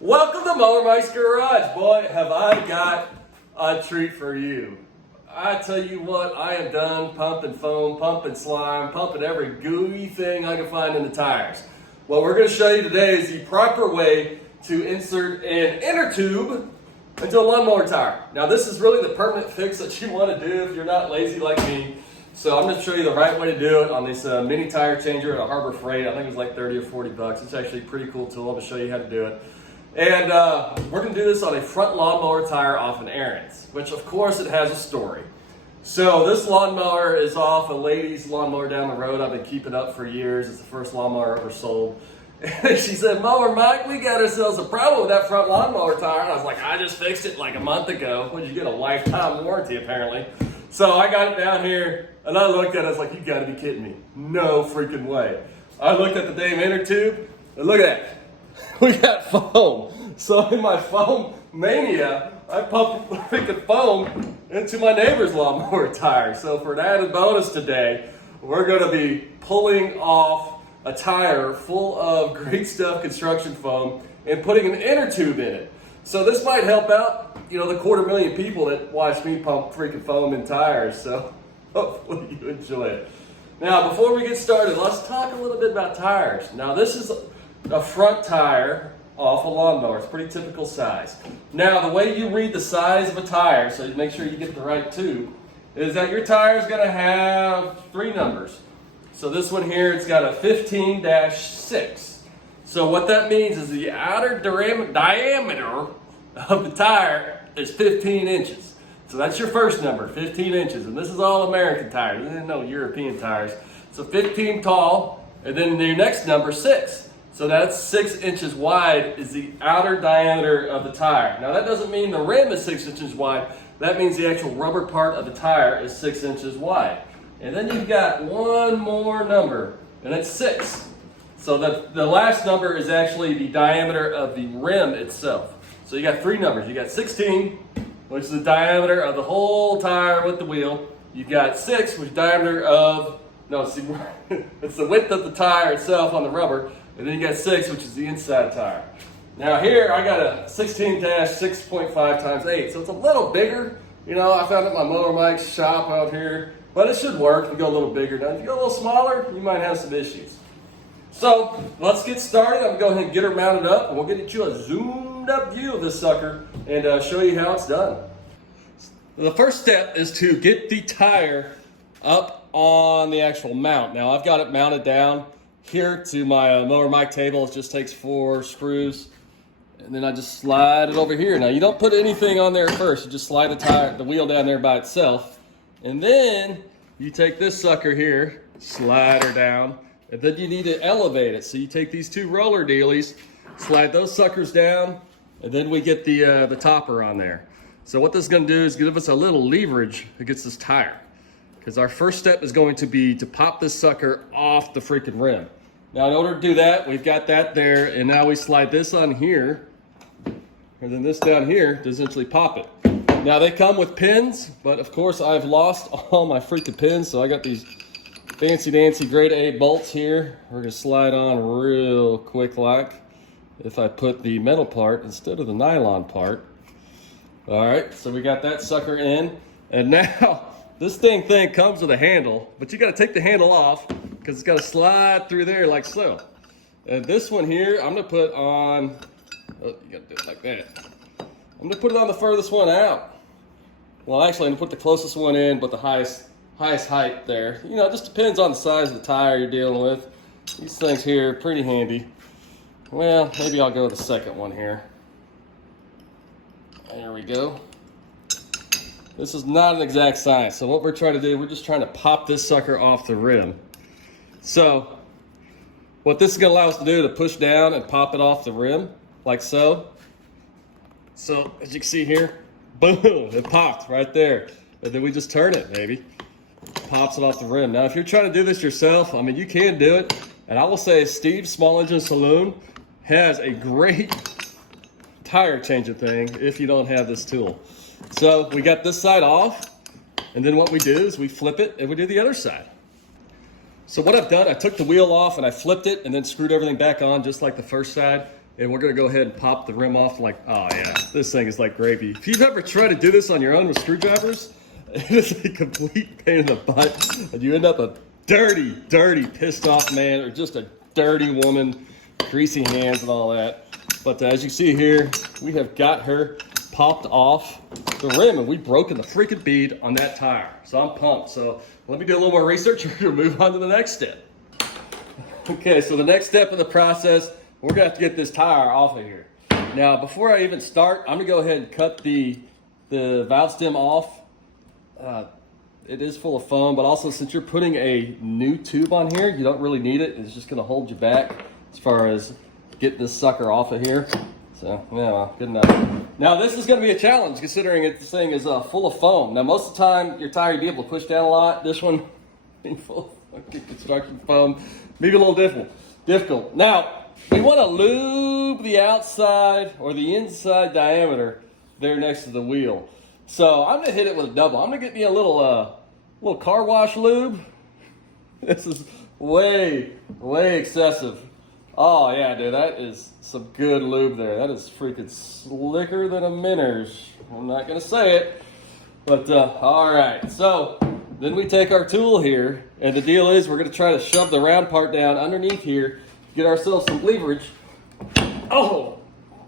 Welcome to Mower Mike's Garage. Boy, have I got a treat for you. I tell you what, I am done pumping foam, pumping slime, pumping every gooey thing I can find in the tires. What we're going to show you today is the proper way to insert an inner tube into a lawnmower tire. Now this is really the permanent fix that you want to do if you're not lazy like me. So I'm going to show you the right way to do it on this mini tire changer at a Harbor Freight. I think it was like 30 or 40 bucks. It's actually a pretty cool tool. I'm going to show you how to do it. And we're going to do this on a front lawnmower tire off an Ariens, which of course it has a story. So this lawnmower is off a lady's lawnmower down the road. I've been keeping up for years. It's the first lawnmower I ever sold. And she said, "Mower Mike, we got ourselves a problem with that front lawnmower tire." And I was like, "I just fixed it like a month ago." Well, you get a lifetime warranty apparently. So I got it down here and I looked at it. I was like, "You got to be kidding me. No freaking way." I looked at the damn inner tube and look at that. We got foam. So in my foam mania, I pumped freaking foam into my neighbor's lawnmower tire. So for an added bonus today, we're going to be pulling off a tire full of great stuff construction foam and putting an inner tube in it. So this might help out, the 250,000 people that watch me pump freaking foam in tires. So hopefully you enjoy it. Now before we get started, let's talk a little bit about tires. Now this is a front tire off a lawnmower. It's pretty typical size. Now the way you read the size of a tire, so you make sure you get the right tube, is that your tire is going to have 3 numbers. So this one here, it's got a 15-6. So what that means is the outer diameter of the tire is 15 inches. So that's your first number, 15 inches. And this is all American tires. There's no European tires. So 15 tall, and then your next number, 6. So that's 6 inches wide is the outer diameter of the tire. Now that doesn't mean the rim is 6 inches wide. That means the actual rubber part of the tire is 6 inches wide. And then you've got one more number, and it's 6. So the last number is actually the diameter of the rim itself. So you got 3 numbers. You got 16, which is the diameter of the whole tire with the wheel. You've got 6, which is diameter of, it's the width of the tire itself on the rubber. And then you got 6, which is the inside tire. Now here I got a 16-6.5 times 8. So it's a little bigger. I found it at my Mower Mike's shop out here. But it should work if you go a little bigger. Now if you go a little smaller, you might have some issues. So let's get started. I'm going to go ahead and get her mounted up. And we'll get you a zoomed up view of this sucker and show you how it's done. The first step is to get the tire up on the actual mount. Now I've got it mounted down here to my Mower Mike table. It just takes 4 screws, and then I just slide it over here. Now you don't put anything on there first. You just slide the wheel down there by itself, and then you take this sucker here, slide her down, and then you need to elevate it. So you take these 2 roller dealies, slide those suckers down, and then we get the topper on there. So what this is going to do is give us a little leverage against this tire, because our first step is going to be to pop this sucker off the freaking rim. Now in order to do that, we've got that there, and now we slide this on here, and then this down here to essentially pop it. Now they come with pins, but of course I've lost all my freaking pins, so I got these fancy dancy grade A bolts here. We're gonna slide on real quick like if I put the metal part instead of the nylon part. All right, so we got that sucker in, and now this thing comes with a handle, but you got to take the handle off because it's got to slide through there like so. And this one here, I'm going to put on, you got to do it like that. I'm going to put it on the furthest one out. Well, actually, I'm going to put the closest one in, but the highest height there. It just depends on the size of the tire you're dealing with. These things here are pretty handy. Well, maybe I'll go with the second one here. There we go. This is not an exact science. So what we're trying to do, we're just trying to pop this sucker off the rim. So what this is going to allow us to do to push down and pop it off the rim, like so. So as you can see here, boom, it popped right there. And then we just turn it, maybe. Pops it off the rim. Now if you're trying to do this yourself, you can do it. And I will say Steve's Small Engine Saloon has a great tire changing thing if you don't have this tool. So we got this side off, and then what we do is we flip it and we do the other side. So what I've done, I took the wheel off and I flipped it and then screwed everything back on just like the first side. and we're gonna go ahead and pop the rim off like, oh yeah, this thing is like gravy. If you've ever tried to do this on your own with screwdrivers, it is a complete pain in the butt, and you end up a dirty, pissed off man, or just a dirty woman, greasy hands and all that. But as you see here, we have got her popped off the rim, and we've broken the freaking bead on that tire. So I'm pumped. So let me do a little more research and we'll move on to the next step. Okay, so the next step of the process, we're gonna have to get this tire off of here. Now, before I even start, I'm gonna go ahead and cut the valve stem off. It is full of foam, but also since you're putting a new tube on here, you don't really need it. It's just gonna hold you back as far as getting this sucker off of here. So, yeah, well, good enough. Now, this is gonna be a challenge considering this thing is full of foam. Now, most of the time, your tire, you'll be able to push down a lot. This one, being full of fucking construction foam, maybe a little difficult. Now, we wanna lube the outside or the inside diameter there next to the wheel. So I'm gonna hit it with a double. I'm gonna get me a little car wash lube. This is way excessive. Oh yeah, dude, that is some good lube there. That is freaking slicker than a minnows. I'm not gonna say it, but all right. So then we take our tool here, and the deal is we're gonna try to shove the round part down underneath here, get ourselves some leverage. Oh,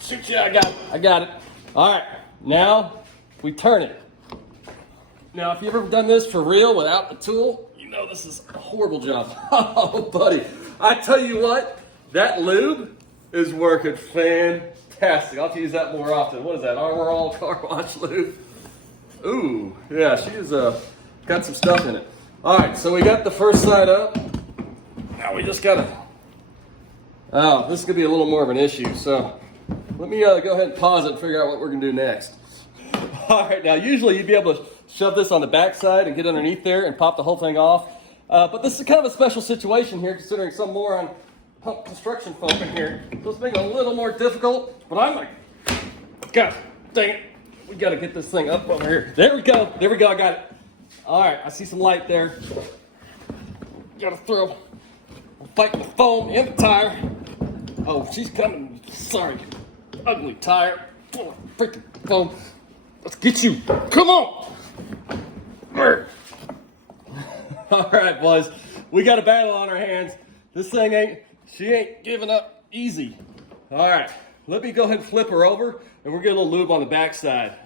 shoot, yeah, I got it. All right, now we turn it. Now, if you've ever done this for real without the tool, you know this is a horrible job. Oh, buddy, I tell you what, that lube is working fantastic. I'll have to use that more often. What is that, Armor All car wash lube? Ooh, yeah, she's got some stuff in it. All right, so we got the first side up. Now we just gotta, oh, this is gonna be a little more of an issue. So let me go ahead and pause it and figure out what we're gonna do next. All right, now usually you'd be able to shove this on the back side and get underneath there and pop the whole thing off. But this is kind of a special situation here considering some moron pumped construction foam in here. So it's making it a little more difficult, but I'm like, God dang it. We gotta get this thing up over here. There we go, I got it. All right, I see some light there. Gotta throw, I'm fighting the foam in the tire. Oh, she's coming, sorry. Ugly tire, full of freaking foam. Let's get you. Come on. All right, boys. We got a battle on our hands. This thing she ain't giving up easy. All right, let me go ahead and flip her over, and we're getting a little lube on the backside.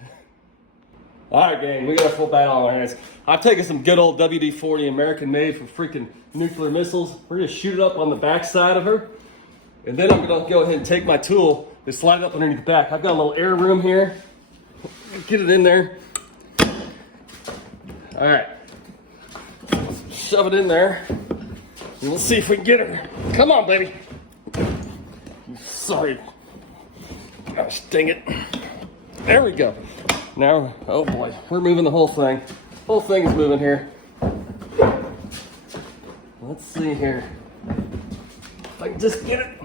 All right, gang, we got a full battle on our hands. I've taken some good old WD-40 American made for freaking nuclear missiles. We're gonna shoot it up on the backside of her, and then I'm gonna go ahead and take my tool and slide it up underneath the back. I've got a little air room here. Get it in there. All right. Shove it in there. And we'll see if we can get her. Come on, baby. Sorry. Gosh, dang it. There we go. Now, oh boy, we're moving the whole thing. Whole thing is moving here. Let's see here. If I can just get it.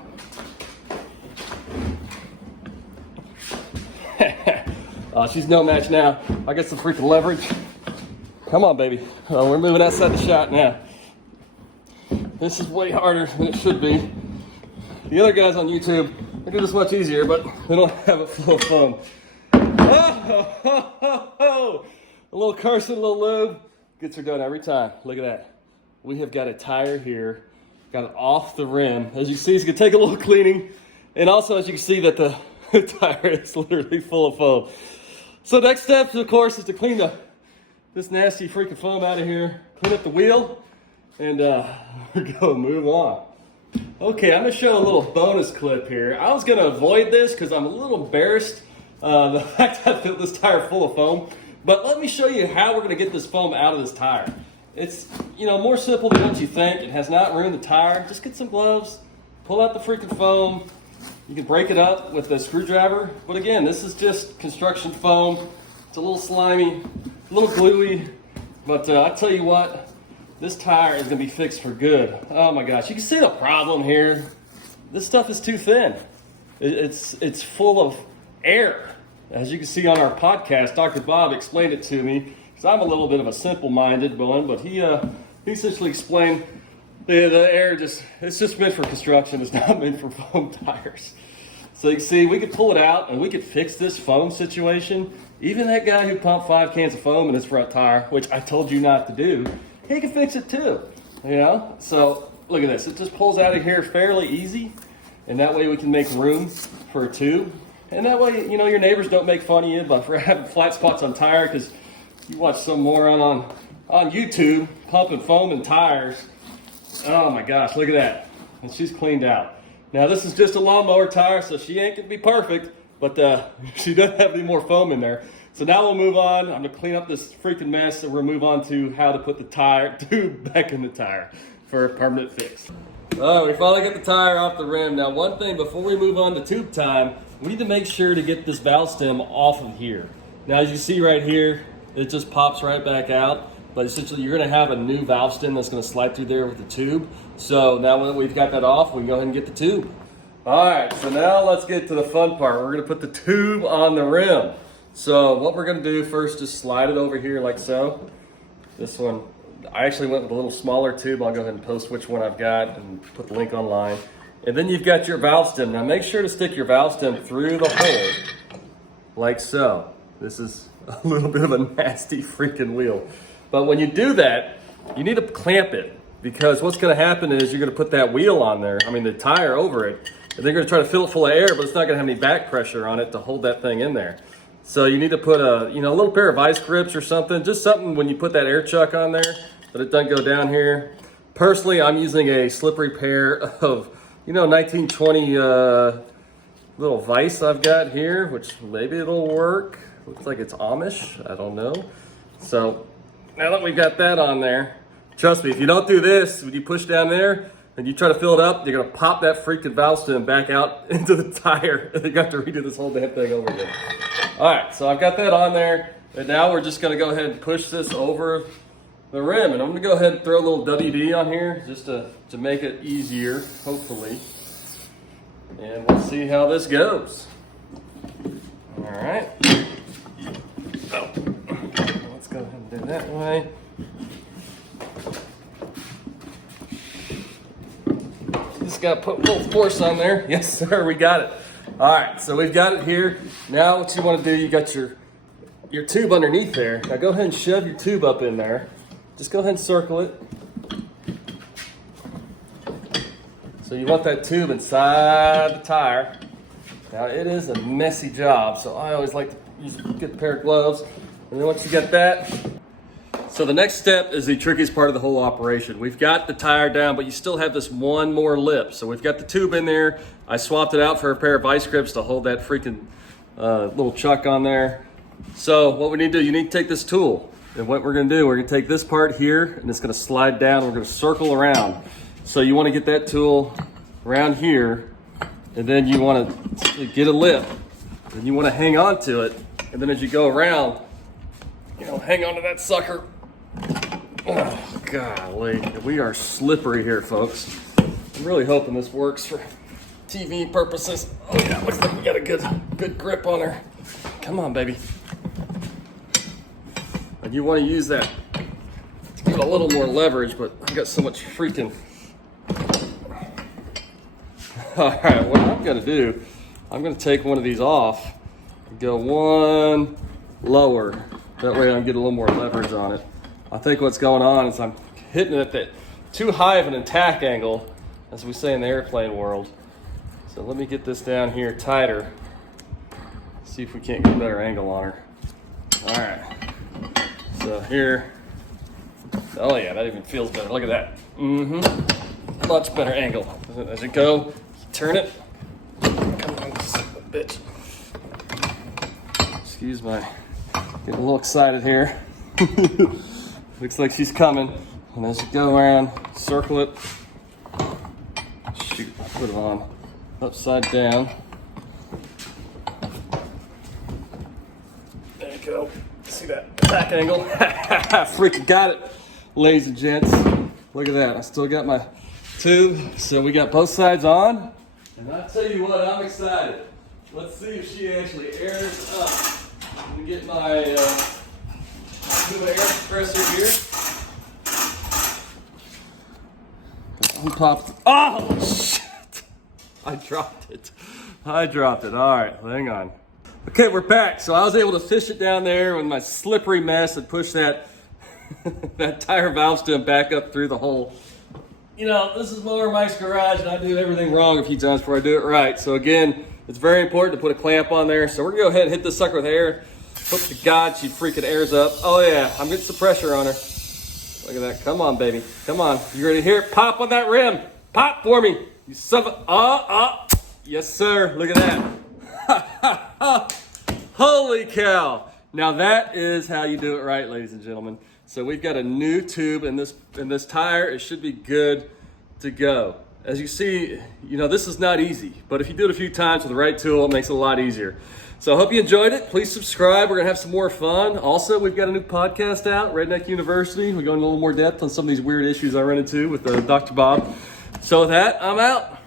Oh, she's no match now. I got some freaking leverage. Come on, baby. Oh, we're moving outside the shot now. This is way harder than it should be. The other guys on YouTube, they do this much easier, but they don't have it full of foam. Oh. A little Carson, a little lube, gets her done every time. Look at that. We have got a tire here, got it off the rim. As you see, it's gonna take a little cleaning. And also, as you can see, that the tire is literally full of foam. So next step, of course, is to clean this nasty freaking foam out of here, clean up the wheel, and we're gonna move on. Okay, I'm gonna show a little bonus clip here. I was gonna avoid this because I'm a little embarrassed the fact that I filled this tire full of foam. But let me show you how we're gonna get this foam out of this tire. It's, you know, more simple than what you think. It has not ruined the tire. Just get some gloves, pull out the freaking foam. You can break it up with a screwdriver, but again, this is just construction foam. It's a little slimy, a little gluey, but I tell you what, this tire is gonna be fixed for good. Oh my gosh, you can see the problem here. This stuff is too thin. It's full of air. As you can see on our podcast, Dr. Bob explained it to me, because I'm a little bit of a simple-minded one, but he essentially explained the air it's just meant for construction. It's not meant for foam tires. So you can see, we could pull it out and we could fix this foam situation. Even that guy who pumped 5 cans of foam in his front tire, which I told you not to do, he can fix it too, you know? So look at this, it just pulls out of here fairly easy. And that way we can make room for a tube. And that way, you know, your neighbors don't make fun of you for having flat spots on tire, because you watch some moron on YouTube pumping foam in tires. Oh my gosh, look at that. And she's cleaned out. Now this is just a lawnmower tire, so she ain't gonna be perfect, but she doesn't have any more foam in there. So now we'll move on. I'm gonna clean up this freaking mess, and we'll move on to how to put the tire tube back in the tire for a permanent fix. We finally got the tire off the rim. Now one thing before we move on to tube time, we need to make sure to get this valve stem off of here. Now as you see right here, it just pops right back out. But essentially you're gonna have a new valve stem that's gonna slide through there with the tube. So now that we've got that off, we can go ahead and get the tube. All right, so now let's get to the fun part. We're gonna put the tube on the rim. So what we're gonna do first is slide it over here like so. This one, I actually went with a little smaller tube. I'll go ahead and post which one I've got and put the link online. And then you've got your valve stem. Now make sure to stick your valve stem through the hole like so. This is a little bit of a nasty freaking wheel. But when you do that, you need to clamp it, because what's gonna happen is you're gonna put that wheel on there, the tire over it, and they're gonna try to fill it full of air, but it's not gonna have any back pressure on it to hold that thing in there. So you need to put a little pair of vice grips or something, just something when you put that air chuck on there, that it doesn't go down here. Personally, I'm using a slippery pair of, 1920 little vise I've got here, which maybe it'll work. Looks like it's Amish, I don't know. So now that we've got that on there, trust me, if you don't do this, when you push down there and you try to fill it up, you're gonna pop that freaking valve stem back out into the tire, and you got to redo this whole damn thing over again. All right, so I've got that on there, and now we're just gonna go ahead and push this over the rim, and I'm gonna go ahead and throw a little WD on here just to make it easier, hopefully. And we'll see how this goes. All right. Oh. Let's go ahead and do that way. Just gotta put a little force on there. Yes, sir, we got it. All right, so we've got it here. Now what you wanna do, you got your tube underneath there. Now go ahead and shove your tube up in there. Just go ahead and circle it. So you want that tube inside the tire. Now it is a messy job, so I always like to use a good pair of gloves. And then once you get that, so the next step is the trickiest part of the whole operation. We've got the tire down, but you still have this one more lip. So we've got the tube in there. I swapped it out for a pair of vice grips to hold that freaking little chuck on there. So what we need to do, you need to take this tool. And what we're gonna do, we're gonna take this part here, and it's gonna slide down, and we're gonna circle around. So you wanna get that tool around here, and then you wanna get a lip, and you wanna hang on to it, and then as you go around, hang on to that sucker. Oh, golly, we are slippery here, folks. I'm really hoping this works for TV purposes. Oh yeah, looks like we got a good grip on her. Come on, baby. And you want to use that to give it a little more leverage, but I've got so much freaking... All right, what I'm gonna do, I'm gonna take one of these off and go one lower. That way I can get a little more leverage on it. I think what's going on is I'm hitting it at that too high of an attack angle, as we say in the airplane world. So let me get this down here tighter. See if we can't get a better angle on her. All right. So here, oh yeah, that even feels better. Look at that. Mm-hmm. Much better angle. As you go, turn it. Come on, son of a bitch. Excuse my getting a little excited here. Looks like she's coming. And as you go around, circle it. Shoot, put it on upside down. There you go. See that back angle? Freaking got it, ladies and gents. Look at that. I still got my tube. So we got both sides on. And I tell you what, I'm excited. Let's see if she actually airs up. Let me get my air compressor here. Unpopped. Oh shit! I dropped it. I dropped it. All right, hang on. Okay, we're back. So I was able to fish it down there with my slippery mess and push that that tire valve stem back up through the hole. You know, this is Mower Mike's garage, and I do everything wrong a few times before I do it right. So again, it's very important to put a clamp on there. So we're gonna go ahead and hit this sucker with air. Hope to God she freaking airs up. Oh yeah, I'm getting some pressure on her. Look at that. Come on, baby. Come on. You ready to hear it? Pop on that rim. Pop for me. You son of a... Yes, sir. Look at that. Holy cow. Now that is how you do it right, ladies and gentlemen. So we've got a new tube in this tire. It should be good to go. As you see, you know, this is not easy, but if you do it a few times with the right tool, it makes it a lot easier. So I hope you enjoyed it. Please subscribe. We're gonna have some more fun. Also, we've got a new podcast out, Redneck University. We go into a little more depth on some of these weird issues I run into with Dr. Bob. So with that, I'm out.